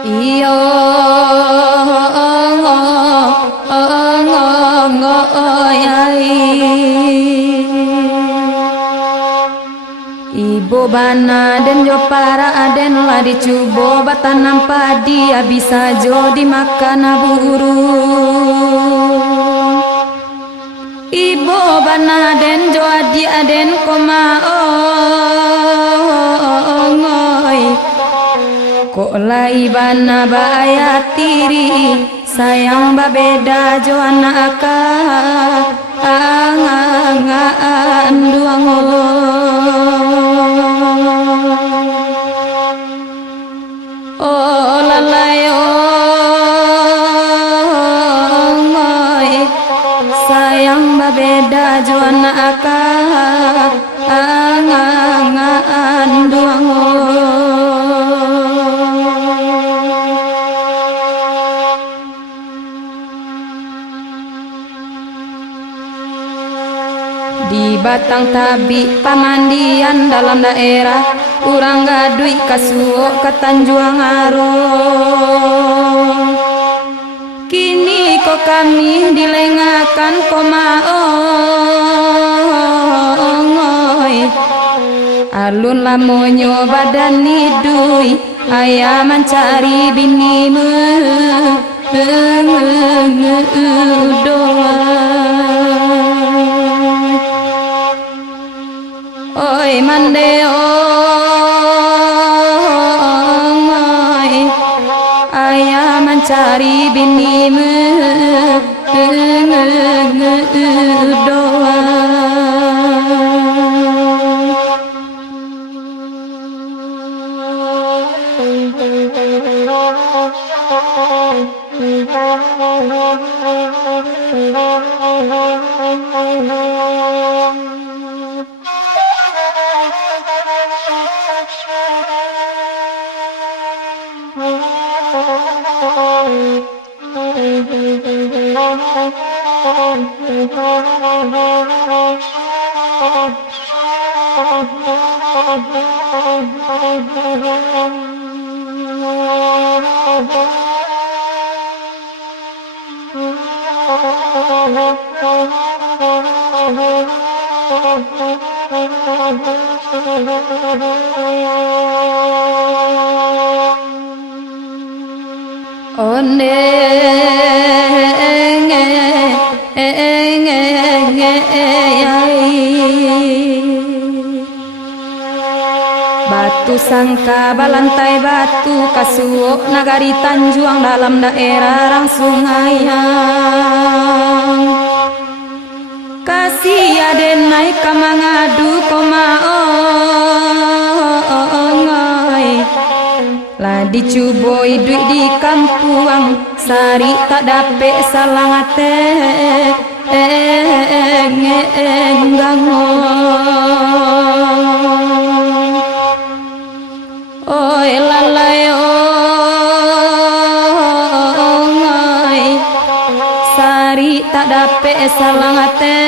Iyo Ibu bana den jo para aden lah dicubo batanam padi bisa jo dimakan burung. Ibu bana den jo adi aden koma ngoy kok lai bana baya tiri sayang babeda jo anak angan duang oh lalayo ngoy sayang babeda jo anak angan duang di Batang Tabi pamandian dalam daerah urang gadui kasuo ke Tanjuang Arum. Kini kok kami dilengakan komaongoy alun lamonyo badan nidui ayah mencari binimu oi mandeo ayah mencari binimu Batu sangka balantai batu kasuo nagari Tanjuang dalam daerah Rang Sungayang kasih aden naik kamangadu komaongoy lah dicuboi duit di kampuang sari tak dape salangate oi lalayo ngoy sari tak dape salangate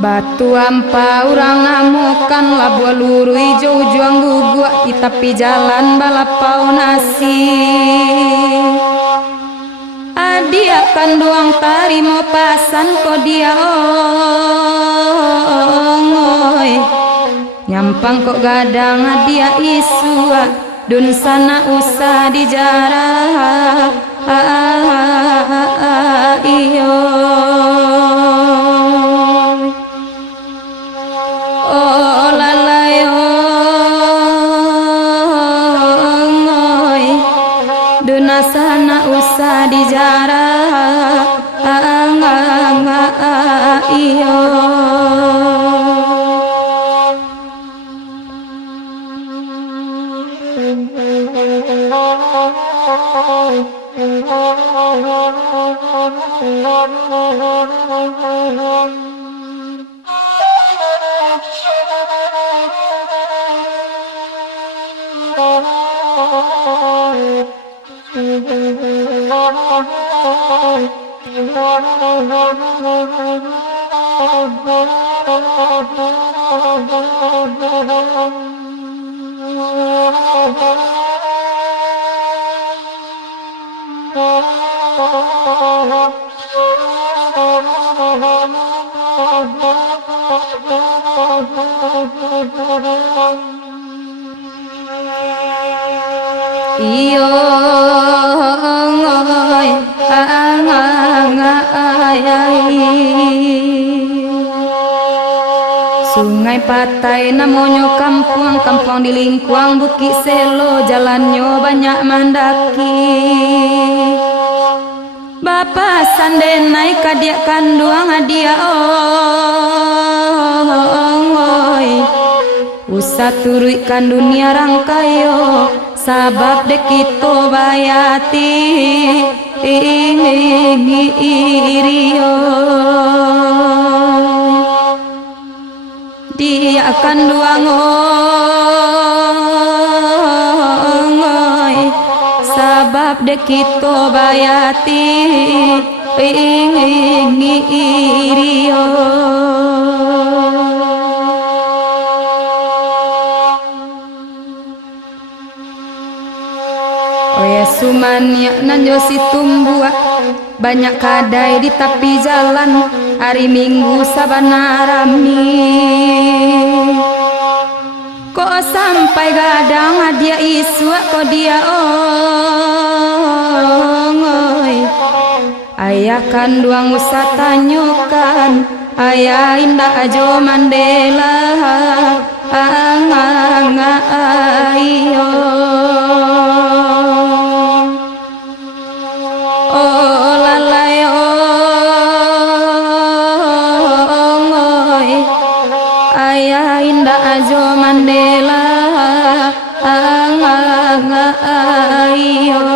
batu ampa urang ngamukan labua luru hijau juang gugua di tepi jalan balapau nasi adi akan doang tarimo pasan ko dia ongoy nyampang kok gadang dia isua dun sana usah dijarah iyo oh lalayo Iyo ngoy Sungai Patai namonyo kampung di lingkuang Bukit Selo, jalannya banyak mandaki. Bapa sandenai kadiak kanduang adia oi usah turuikan dunia rangkayo sabab dekito bayati irio dia akan duang oi sabab dekito bayati irio Oya sumanya nanjo situmbua banyak kadai di tepi jalan hari Minggu sabana rami kok sampai gadang dia isu kok dia ongoi ayah kanduang usah tanyukan ayah indah ajo Mandela ayo oh lalai ongoi ayah indah ajo Mandela ayo